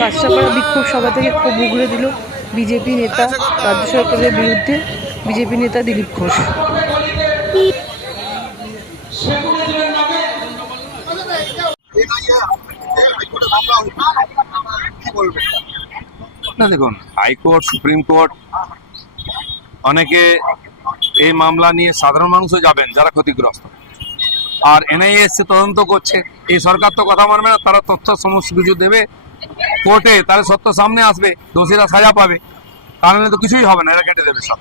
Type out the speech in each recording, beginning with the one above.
কাছড়াপাড়া বিক্ষোভ সভা থেকে ক্ষোভ উগড়ে দিল বিজেপি নেতা, রাজ্য সরকারের বিরুদ্ধে বিজেপি নেতা দিলীপ ঘোষ। না, দেখুন, হাইকোর্ট, সুপ্রিম কোর্ট, অনেকে এই মামলা নিয়ে সাধারণ মানুষও যাবেন যারা ক্ষতিগ্রস্ত। আর এনআইএ এসছে তদন্ত করছে, এই সরকার তো কথা মানবে না, তারা তথ্য সমস্ত কিছু দেবে কোর্টে তাহলে সত্য সামনে আসবে দোষীরা সাজা পাবে। তাহলে তো কিছুই হবে না এরা কেটে দেবে সব।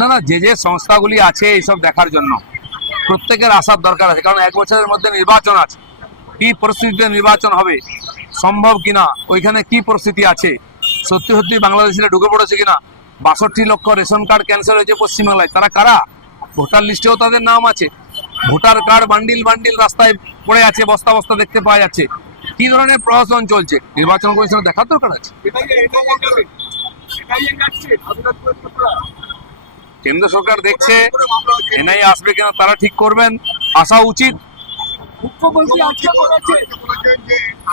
না না যে যে সংস্থাগুলি আছে এইসব দেখার জন্য। প্রত্যেকের আসার দরকার আছে কারণ এক বছরের মধ্যে নির্বাচন আছে। কি পরিস্থিতিতে নির্বাচন হবে সম্ভব কিনা ওইখানে কি পরিস্থিতি আছে সত্যি সত্যি বাংলাদেশিরা ঢুকে পড়েছে কিনা বাষট্টি লক্ষ রেশন কার্ড ক্যান্সেল হয়েছে পশ্চিমবাংলায় তারা কারা? ভোটার লিস্টেও তাদের নাম আছে। ভোটার কার্ড বান্ডিল বান্ডিল রাস্তায় পড়ে আছে বস্তা বস্তা দেখতে পাওয়া যাচ্ছে। কি ধরনের প্রশাসন চলছে? নির্বাচন কমিশনের দেখার দরকার আছে? কেন্দ্র সরকার দেখছে এনআই আসবে কিনা তারা ঠিক করবেন আসা উচিত। মুখ্যমন্ত্রী আজকে বলেছে।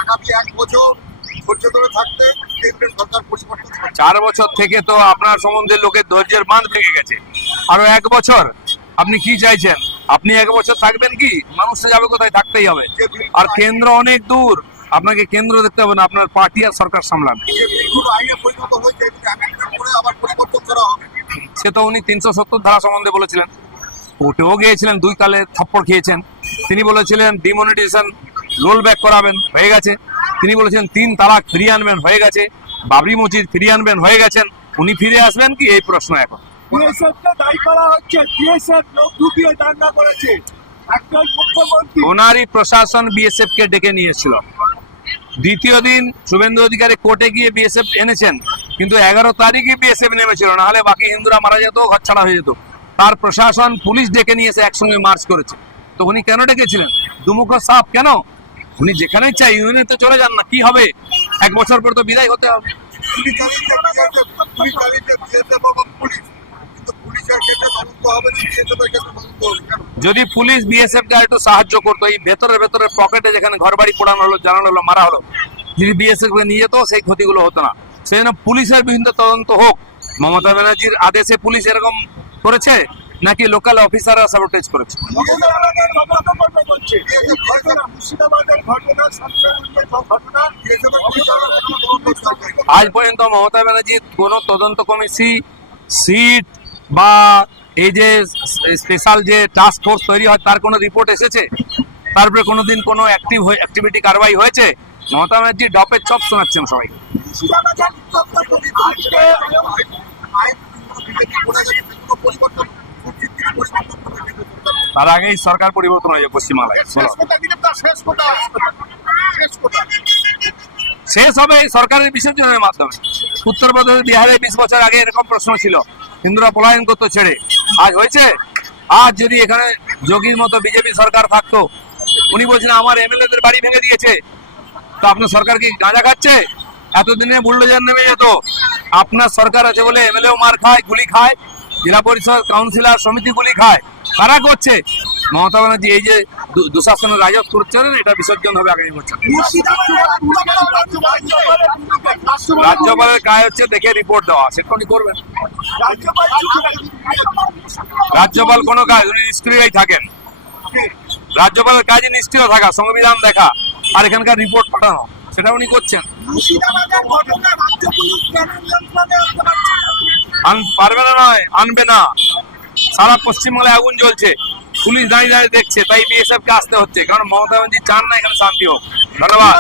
আগামী এক বছর চার বছর থেকে তো আপনার সম্বন্ধে লোকের ধৈর্যের বাঁধ ভেঙে গেছে। আরও এক বছর আপনি কি চাইছেন? আপনি এক বছর থাকবেন কি? মানুষ তো যাবে কোথায়? থাকতেই হবে। আর কেন্দ্র অনেক দূর। আপনাকে কেন্দ্র দেখতে হবে না, আপনার পার্টি আর সরকার সামলান সে তো উনি তিনশো সত্তর ধারা সম্বন্ধে বলেছিলেন। কোর্টেও গিয়েছিলেন, দুই কালে থাপ্পড় খেয়েছেন। তিনি বলেছিলেন ডিমনিটাইজেশন রোল ব্যাক করাবেন, হয়ে গেছে। তিনি বলেছেন তিন তালাক ফিরিয়ে আনবেন, হয়ে গেছে। বাবরি মসজিদ ফিরিয়ে আনবেন, হয়ে গেছেন। উনি ফিরে আসবেন কি? এই প্রশ্ন এখন। বিএসএফ দায়ী করা হচ্ছে। বিএসএফ লোক ঢুকিয়ে দাঙ্গা করেছে। একজন মুখ্যমন্ত্রী। ওনারই প্রশাসন বিএসএফ ডেকে নিয়ে দ্বিতীয় দিন শুভেন্দু অধিকারী কোর্টে গিয়ে বিএসএফ এনেছেন কিন্তু এগারো তারিখে বিএসএফ নেমেছিল না হলে বাকি হিন্দুরা মারা যেত ঘর ছাড়া হয়ে যেত। তার প্রশাসন পুলিশ ডেকে নিয়ে এসে একসঙ্গে মার্চ করেছে। তো উনি কেন ডেকেছিলেন? দুমুখ সাপ কেন? উনি যেখানেই চাই ইউনিয়নে তো চলে যান না কি হবে? এক বছর পর তো বিদায় হতে হবে। যদি পুলিশ বিএসএফ কে একটু সাহায্য করতো এই ভেতরে ভেতরে পকেটে যেখানে ঘর বাড়ি পোড়ানো হলো জ্বালানো হলো মারা হলো যদি বিএসএফ কে নিয়ে যেত সেই ক্ষতিগুলো হতো না। সেই জন্য পুলিশের বিভিন্ন তদন্ত হোক। মমতা ব্যানার্জির আদেশে পুলিশ এরকম করেছে নাকি লোকাল অফিসাররা সাবোটেজ করেছে? আজ পর্যন্ত মমতা ব্যানার্জির কোন তদন্ত কমিটি সিট বা এই যে স্পেশাল যে টাস্ক ফোর্স তৈরি হয়, তার কোনো রিপোর্ট এসেছে? তারপরে কোনোদিন কোনো অ্যাক্টিভ অ্যাক্টিভিটি কারবাই হয়েছে? মমতা ব্যানার্জি ডপের চপ শোনাচ্ছেন সবাই তার আগেই সরকার পরিবর্তন হয়ে যাবে পশ্চিমবাংলায়। শেষ হবে সরকারের বিসর্জনের মাধ্যমে। উত্তরপ্রদেশ বিহারে বিশ বছর আগে এরকম প্রশ্ন ছিল। হিন্দুরা পলায়ন করতো ছেড়ে। আজ হয়েছে? আজ যদি এখানে যোগীর মতো বিজেপি সরকার থাকতো, উনি বলছেন, আমার এমএলএদের বাড়ি ভেঙে দিয়েছে। তো আপনার সরকার কি গাঁজা খাচ্ছে? এতদিনে বুল্ডোজার নেমে যেত। আপনার সরকার আছে বলে এমএলএও মার খায়, গুলি খায়। জেলা পরিষদ, কাউন্সিলর সমিতি গুলি খায়। কারা করছে? মমতা ব্যানার্জি, এই যে দুঃশাসনের রাজত্ব করছেন, এটা বিসর্জন হবে আগামী বছর। রাজ্যপালের কাজ হচ্ছে দেখে রিপোর্ট দেওয়া সেটা উনি করবেন। রাজ্যপাল কোনো কাজ, উনি নিষ্ক্রিয়ই থাকেন। রাজ্যপালের কাজই নিষ্ক্রিয় থাকা, সংবিধান দেখা, আর এখানকার রিপোর্ট পাঠানো, সেটা উনি করছেন। পারবে না নয়, আনবে না। সারা পশ্চিমবাংলায় আগুন জ্বলছে। পুলিশ দাঁড়িয়ে দাঁড়িয়ে দেখছে, তাই বিএসএফ কে আসতে হচ্ছে। কারণ মমতা ব্যানার্জি চান না এখানে শান্তি হোক। ধন্যবাদ।